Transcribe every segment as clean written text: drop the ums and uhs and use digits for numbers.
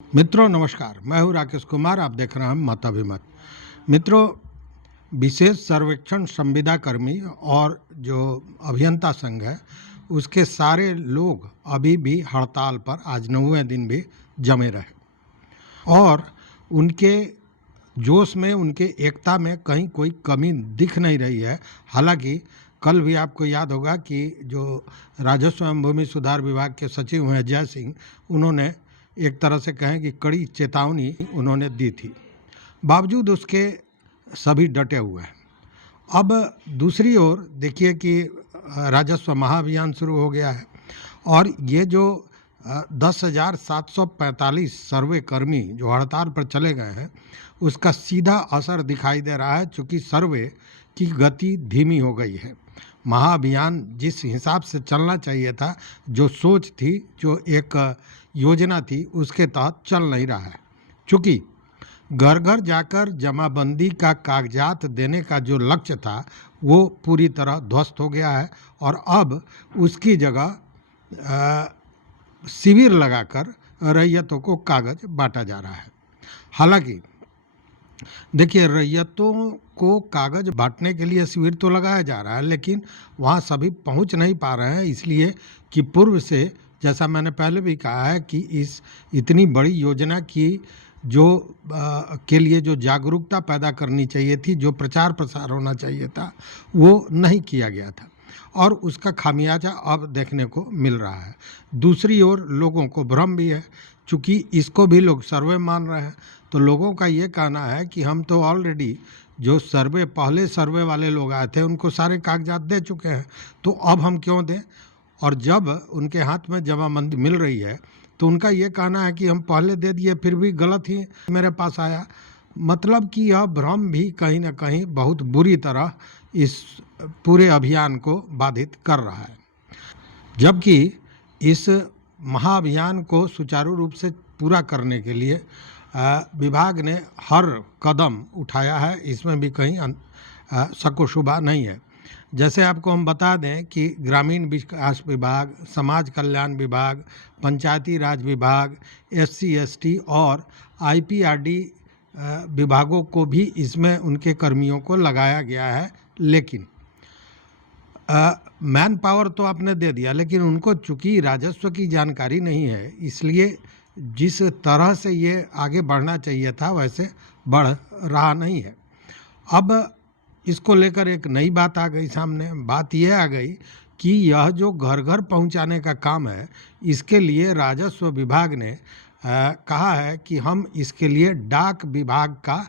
मित्रों नमस्कार, मैं हूँ राकेश कुमार। आप देख रहे हैं मताभिमत। मित्रों, विशेष सर्वेक्षण संविदा कर्मी और जो अभियंता संघ है उसके सारे लोग अभी भी हड़ताल पर आज 9वें दिन भी जमे रहे और उनके जोश में, उनके एकता में कहीं कोई कमी दिख नहीं रही है। हालांकि कल भी आपको याद होगा कि जो राजस्व एवं भूमि सुधार विभाग के सचिव हैं जय सिंह, उन्होंने एक तरह से कहें कि कड़ी चेतावनी उन्होंने दी थी। बावजूद उसके सभी डटे हुए हैं। अब दूसरी ओर देखिए कि राजस्व महाअभियान शुरू हो गया है और ये जो 10,745 सर्वे कर्मी जो हड़ताल पर चले गए हैं उसका सीधा असर दिखाई दे रहा है, चूँकि सर्वे की गति धीमी हो गई है। महाअभियान जिस हिसाब से चलना चाहिए था, जो सोच थी, जो एक योजना थी, उसके तहत चल नहीं रहा है। चूँकि घर घर जाकर जमाबंदी का कागजात देने का जो लक्ष्य था वो पूरी तरह ध्वस्त हो गया है और अब उसकी जगह शिविर लगाकर रैयतों को कागज बांटा जा रहा है। हालांकि देखिए, रैयतों को कागज बांटने के लिए शिविर तो लगाया जा रहा है, लेकिन वहाँ सभी पहुँच नहीं पा रहे हैं, इसलिए कि पूर्व से, जैसा मैंने पहले भी कहा है, कि इस इतनी बड़ी योजना की के लिए जो जागरूकता पैदा करनी चाहिए थी, जो प्रचार प्रसार होना चाहिए था, वो नहीं किया गया था और उसका खामियाजा अब देखने को मिल रहा है। दूसरी ओर लोगों को भ्रम भी है, चूँकि इसको भी लोग सर्वे मान रहे हैं। तो लोगों का ये कहना है कि हम तो ऑलरेडी जो पहले सर्वे वाले लोग आए थे उनको सारे कागजात दे चुके हैं, तो अब हम क्यों दें। और जब उनके हाथ में जमाबंदी मिल रही है तो उनका ये कहना है कि हम पहले दे दिए फिर भी गलत ही मेरे पास आया। मतलब कि यह भ्रम भी कहीं ना कहीं बहुत बुरी तरह इस पूरे अभियान को बाधित कर रहा है। जबकि इस महाअभियान को सुचारू रूप से पूरा करने के लिए विभाग ने हर कदम उठाया है, इसमें भी कहीं शक व शुबा नहीं है। जैसे आपको हम बता दें कि ग्रामीण विकास विभाग, समाज कल्याण विभाग, पंचायती राज विभाग, एससी एसटी और आईपीआरडी विभागों को भी इसमें उनके कर्मियों को लगाया गया है। लेकिन मैन पावर तो आपने दे दिया, लेकिन उनको चूँकि राजस्व की जानकारी नहीं है, इसलिए जिस तरह से ये आगे बढ़ना चाहिए था वैसे बढ़ रहा नहीं है। अब इसको लेकर एक नई बात आ गई सामने। बात यह आ गई कि यह जो घर घर पहुंचाने का काम है, इसके लिए राजस्व विभाग ने कहा है कि हम इसके लिए डाक विभाग का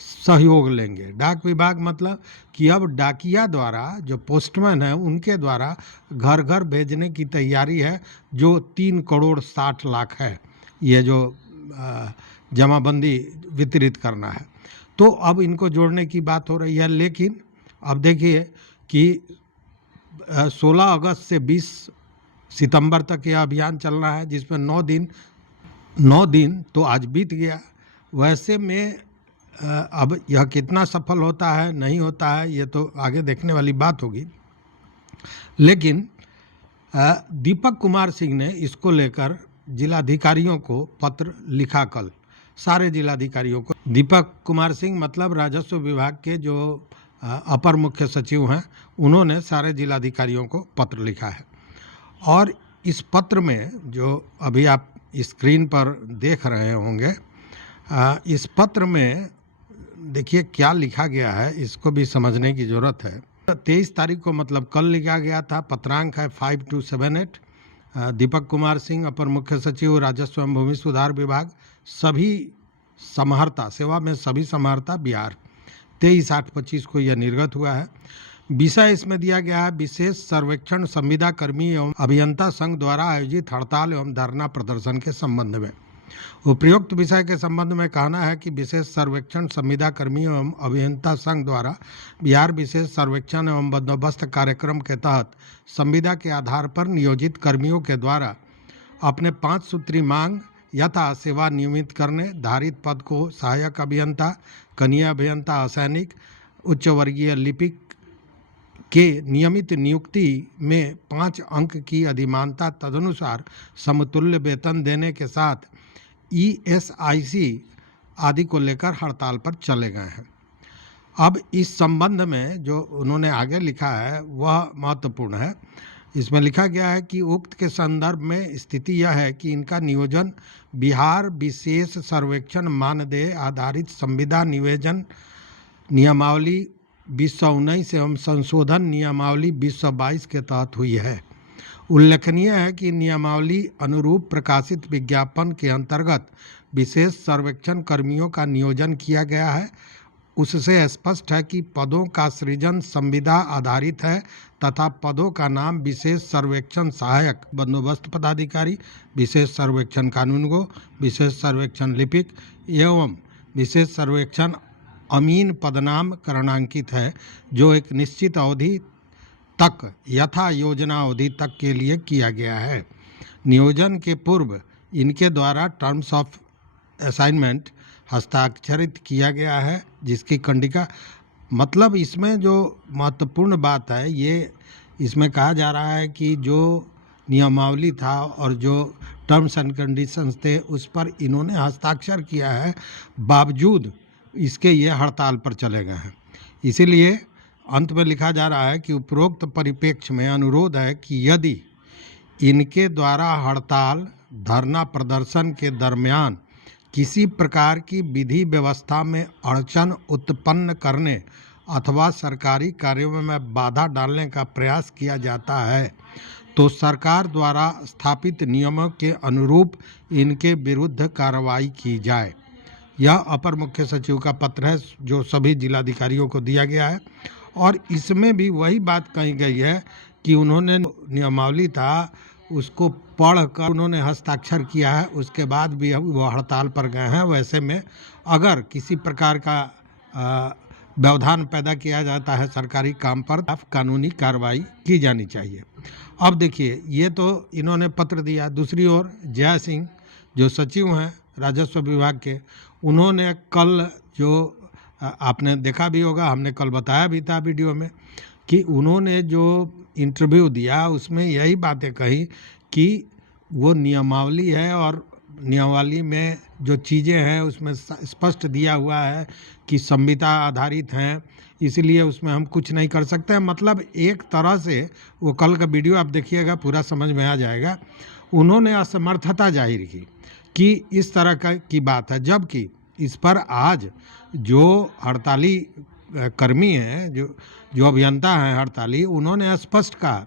सहयोग लेंगे। डाक विभाग मतलब कि अब डाकिया द्वारा, जो पोस्टमैन है उनके द्वारा घर घर भेजने की तैयारी है, जो 3,60,00,000 है, ये जो जमाबंदी वितरित करना है। तो अब इनको जोड़ने की बात हो रही है। लेकिन अब देखिए कि 16 अगस्त से 20 सितंबर तक यह अभियान चल रहा है, जिसमें 9 दिन तो आज बीत गया। वैसे में अब यह कितना सफल होता है नहीं होता है ये तो आगे देखने वाली बात होगी। लेकिन दीपक कुमार सिंह ने इसको लेकर जिलाधिकारियों को पत्र लिखा। कल सारे जिलाधिकारियों को, दीपक कुमार सिंह मतलब राजस्व विभाग के जो अपर मुख्य सचिव हैं, उन्होंने सारे जिलाधिकारियों को पत्र लिखा है। और इस पत्र में, जो अभी आप स्क्रीन पर देख रहे होंगे, इस पत्र में देखिए क्या लिखा गया है, इसको भी समझने की ज़रूरत है। 23 तारीख को, मतलब कल लिखा गया था। पत्रांक है 5278। दीपक कुमार सिंह, अपर मुख्य सचिव, राजस्व एवं भूमि सुधार विभाग, सभी समाहर्ता सेवा में सभी समाहर्ता बिहार, 23/8/25 को यह निर्गत हुआ है। विषय इसमें दिया गया है विशेष सर्वेक्षण संविदा कर्मी एवं अभियंता संघ द्वारा आयोजित हड़ताल एवं धरना प्रदर्शन के संबंध में। उपरोक्त विषय के संबंध में कहना है कि विशेष सर्वेक्षण संविदा कर्मी एवं अभियंता संघ द्वारा बिहार विशेष सर्वेक्षण एवं बंदोबस्त कार्यक्रम के तहत संविदा के आधार पर नियोजित कर्मियों के द्वारा अपने 5 सूत्री मांग यथा सेवा नियमित करने, धारित पद को सहायक अभियंता, कनीय अभियंता, असैनिक, उच्च वर्गीय लिपिक के नियमित नियुक्ति में 5 अंक की अधिमानता, तदनुसार समतुल्य वेतन देने के साथ ESIC आदि को लेकर हड़ताल पर चले गए हैं। अब इस संबंध में जो उन्होंने आगे लिखा है वह महत्वपूर्ण है। इसमें लिखा गया है कि उक्त के संदर्भ में स्थिति यह है कि इनका नियोजन बिहार विशेष सर्वेक्षण मानदेय आधारित संविदा नियोजन नियमावली 2019 एवं संशोधन नियमावली 2022 के तहत हुई है। उल्लेखनीय है कि नियमावली अनुरूप प्रकाशित विज्ञापन के अंतर्गत विशेष सर्वेक्षण कर्मियों का नियोजन किया गया है। उससे स्पष्ट है कि पदों का सृजन संविदा आधारित है तथा पदों का नाम विशेष सर्वेक्षण सहायक बंदोबस्त पदाधिकारी, विशेष सर्वेक्षण कानूनगो, विशेष सर्वेक्षण लिपिक एवं विशेष सर्वेक्षण अमीन पदनाम करणांकित है, जो एक निश्चित अवधि तक यथा योजना अवधि तक के लिए किया गया है। नियोजन के पूर्व इनके द्वारा टर्म्स ऑफ असाइनमेंट हस्ताक्षरित किया गया है, जिसकी कंडिका मतलब इसमें जो महत्वपूर्ण बात है ये इसमें कहा जा रहा है कि जो नियमावली था और जो टर्म्स एंड कंडीशंस थे उस पर इन्होंने हस्ताक्षर किया है, बावजूद इसके ये हड़ताल पर चले गए हैं। इसीलिए अंत में लिखा जा रहा है कि उपरोक्त परिप्रेक्ष्य में अनुरोध है कि यदि इनके द्वारा हड़ताल धरना प्रदर्शन के दरमियान किसी प्रकार की विधि व्यवस्था में अड़चन उत्पन्न करने अथवा सरकारी कार्यों में बाधा डालने का प्रयास किया जाता है तो सरकार द्वारा स्थापित नियमों के अनुरूप इनके विरुद्ध कार्रवाई की जाए। यह अपर मुख्य सचिव का पत्र है जो सभी जिलाधिकारियों को दिया गया है और इसमें भी वही बात कही गई है कि उन्होंने नियमावली था उसको पढ़कर उन्होंने हस्ताक्षर किया है, उसके बाद भी वो हड़ताल पर गए हैं। वैसे में अगर किसी प्रकार का व्यवधान पैदा किया जाता है सरकारी काम पर कानूनी कार्रवाई की जानी चाहिए। अब देखिए ये तो इन्होंने पत्र दिया, दूसरी ओर जया सिंह जो सचिव हैं राजस्व विभाग के, उन्होंने कल जो आपने देखा भी होगा, हमने कल बताया भी था वीडियो में कि उन्होंने जो इंटरव्यू दिया उसमें यही बातें कही कि वो नियमावली है और नियमावली में जो चीज़ें हैं उसमें स्पष्ट दिया हुआ है कि संविदा आधारित हैं, इसलिए उसमें हम कुछ नहीं कर सकते हैं। मतलब एक तरह से वो कल का वीडियो आप देखिएगा पूरा समझ में आ जाएगा। उन्होंने असमर्थता जाहिर की कि इस तरह की बात है, जबकि इस पर आज जो हड़ताली कर्मी हैं जो अभियंता हैं हड़ताली, उन्होंने स्पष्ट कहा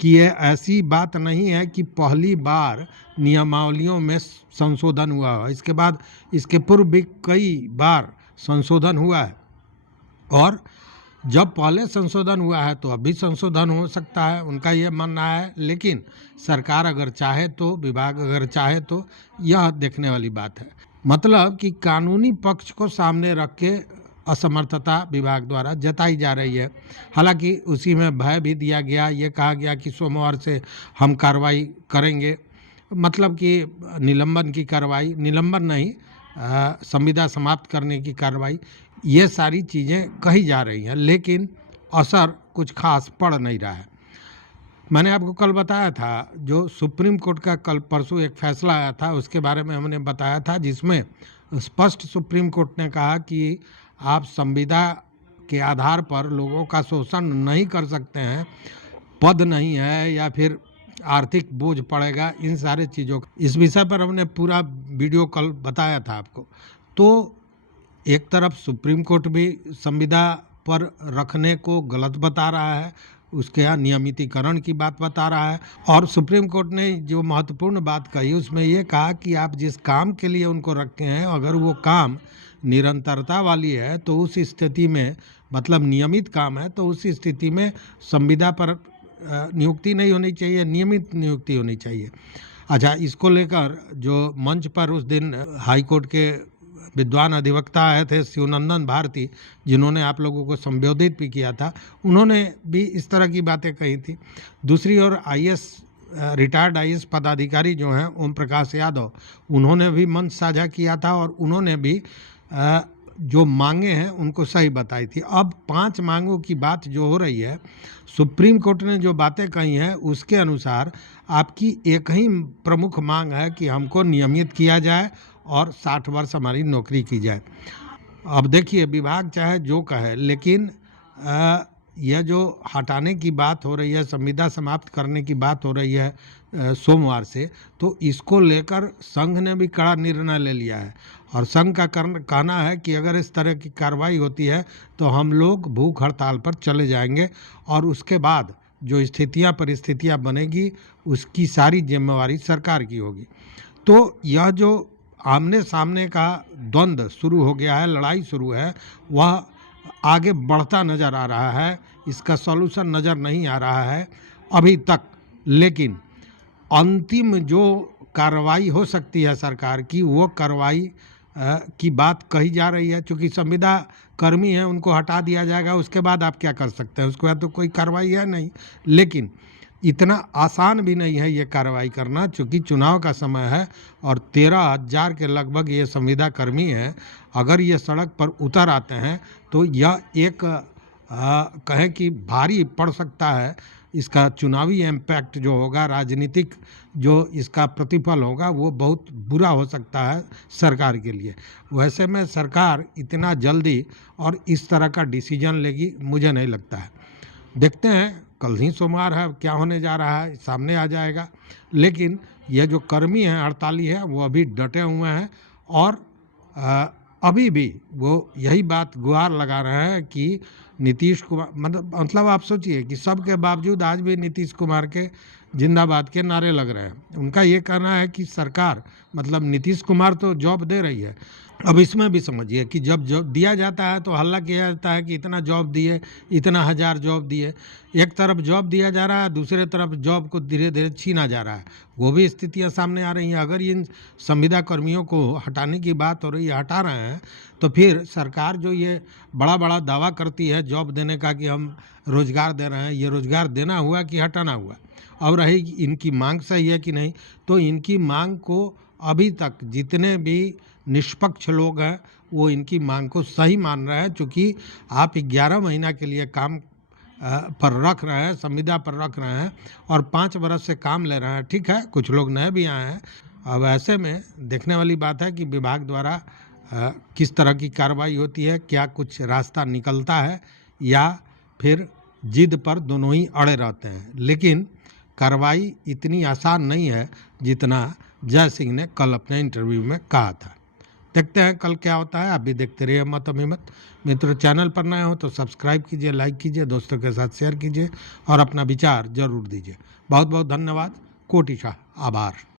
कि ये ऐसी बात नहीं है कि पहली बार नियमावलियों में संशोधन हुआ है, इसके बाद इसके पूर्व भी कई बार संशोधन हुआ है और जब पहले संशोधन हुआ है तो अभी संशोधन हो सकता है, उनका ये मानना है। लेकिन सरकार अगर चाहे तो, विभाग अगर चाहे तो, यह देखने वाली बात है। मतलब कि कानूनी पक्ष को सामने रख के असमर्थता विभाग द्वारा जताई जा रही है। हालांकि उसी में भय भी दिया गया, ये कहा गया कि सोमवार से हम कार्रवाई करेंगे, मतलब कि निलंबन की कार्रवाई, निलंबन नहीं संविदा समाप्त करने की कार्रवाई, ये सारी चीज़ें कही जा रही हैं, लेकिन असर कुछ खास पड़ नहीं रहा है। मैंने आपको कल बताया था जो सुप्रीम कोर्ट का कल परसों एक फैसला आया था उसके बारे में हमने बताया था, जिसमें स्पष्ट सुप्रीम कोर्ट ने कहा कि आप संविदा के आधार पर लोगों का शोषण नहीं कर सकते हैं, पद नहीं है या फिर आर्थिक बोझ पड़ेगा, इन सारे चीज़ों का इस विषय पर हमने पूरा वीडियो कल बताया था आपको। तो एक तरफ सुप्रीम कोर्ट भी संविदा पर रखने को गलत बता रहा है, उसके यहाँ नियमितीकरण की बात बता रहा है, और सुप्रीम कोर्ट ने जो महत्वपूर्ण बात कही उसमें ये कहा कि आप जिस काम के लिए उनको रखे हैं अगर वो काम निरंतरता वाली है तो उस स्थिति में, मतलब नियमित काम है तो उस स्थिति में संविदा पर नियुक्ति नहीं होनी चाहिए, नियमित नियुक्ति होनी चाहिए। अच्छा, इसको लेकर जो मंच पर उस दिन हाई कोर्ट के विद्वान अधिवक्ता आए थे शिवनंदन भारती, जिन्होंने आप लोगों को संबोधित भी किया था, उन्होंने भी इस तरह की बातें कही थी। दूसरी ओर रिटायर्ड आईएएस पदाधिकारी जो हैं ओम प्रकाश यादव, उन्होंने भी मंच साझा किया था और उन्होंने भी जो मांगे हैं उनको सही बताई थी। अब 5 मांगों की बात जो हो रही है, सुप्रीम कोर्ट ने जो बातें कही हैं उसके अनुसार आपकी एक ही प्रमुख मांग है कि हमको नियमित किया जाए और 60 वर्ष हमारी नौकरी की जाए। अब देखिए विभाग चाहे जो कहे, लेकिन यह जो हटाने की बात हो रही है, संविदा समाप्त करने की बात हो रही है सोमवार से, तो इसको लेकर संघ ने भी कड़ा निर्णय ले लिया है। और संघ का कहना है कि अगर इस तरह की कार्रवाई होती है तो हम लोग भूख हड़ताल पर चले जाएंगे और उसके बाद जो स्थितियां परिस्थितियां बनेगी उसकी सारी जिम्मेवारी सरकार की होगी। तो यह जो आमने सामने का द्वंद्व शुरू हो गया है, लड़ाई शुरू है, वह आगे बढ़ता नज़र आ रहा है। इसका सॉल्यूशन नज़र नहीं आ रहा है अभी तक। लेकिन अंतिम जो कार्रवाई हो सकती है सरकार की, वो कार्रवाई की बात कही जा रही है। चूँकि संविदा कर्मी हैं, उनको हटा दिया जाएगा, उसके बाद आप क्या कर सकते हैं, उसके बाद तो कोई कार्रवाई है नहीं। लेकिन इतना आसान भी नहीं है ये कार्रवाई करना, चूँकि चुनाव का समय है और 13,000 के लगभग ये संविदा कर्मी हैं। अगर ये सड़क पर उतर आते हैं तो यह एक कहें कि भारी पड़ सकता है। इसका चुनावी इम्पैक्ट जो होगा, राजनीतिक जो इसका प्रतिफल होगा, वो बहुत बुरा हो सकता है सरकार के लिए। वैसे में सरकार इतना जल्दी और इस तरह का डिसीजन लेगी मुझे नहीं लगता है। देखते हैं, कल ही सोमवार है, क्या होने जा रहा है सामने आ जाएगा। लेकिन ये जो कर्मी हैं, हड़ताली है, वो अभी डटे हुए हैं और अभी भी वो यही बात गुहार लगा रहे हैं कि नीतीश कुमार, मतलब आप सोचिए कि सब के बावजूद आज भी नीतीश कुमार के जिंदाबाद के नारे लग रहे हैं। उनका ये कहना है कि सरकार, मतलब नीतीश कुमार तो जॉब दे रही है। अब इसमें भी समझिए कि जब जॉब दिया जाता है तो हल्ला किया जाता है कि इतना जॉब दिए, इतना हज़ार जॉब दिए। एक तरफ जॉब दिया जा रहा है, दूसरे तरफ जॉब को धीरे धीरे छीना जा रहा है। वो भी स्थितियां सामने आ रही हैं। अगर इन संविदा कर्मियों को हटाने की बात हो रही है, हटा रहे हैं, तो फिर सरकार जो ये बड़ा बड़ा दावा करती है जॉब देने का कि हम रोज़गार दे रहे हैं, ये रोज़गार देना हुआ कि हटाना हुआ। और रही इनकी मांग सही है कि नहीं, तो इनकी मांग को अभी तक जितने भी निष्पक्ष लोग हैं वो इनकी मांग को सही मान रहे हैं। चूँकि आप 11 महीना के लिए काम पर रख रहे हैं, संविदा पर रख रहे हैं और 5 बरस से काम ले रहे हैं। ठीक है, कुछ लोग नए भी आए हैं। अब ऐसे में देखने वाली बात है कि विभाग द्वारा किस तरह की कार्रवाई होती है, क्या कुछ रास्ता निकलता है या फिर जिद पर दोनों ही अड़े रहते हैं। लेकिन कार्रवाई इतनी आसान नहीं है जितना जय सिंह ने कल अपने इंटरव्यू में कहा था। देखते हैं कल क्या होता है। आप भी देखते रहिए मत अभिमत। मित्रों, चैनल पर नए हो तो सब्सक्राइब कीजिए, लाइक कीजिए, दोस्तों के साथ शेयर कीजिए और अपना विचार जरूर दीजिए। बहुत बहुत धन्यवाद। कोटिशाह आभार।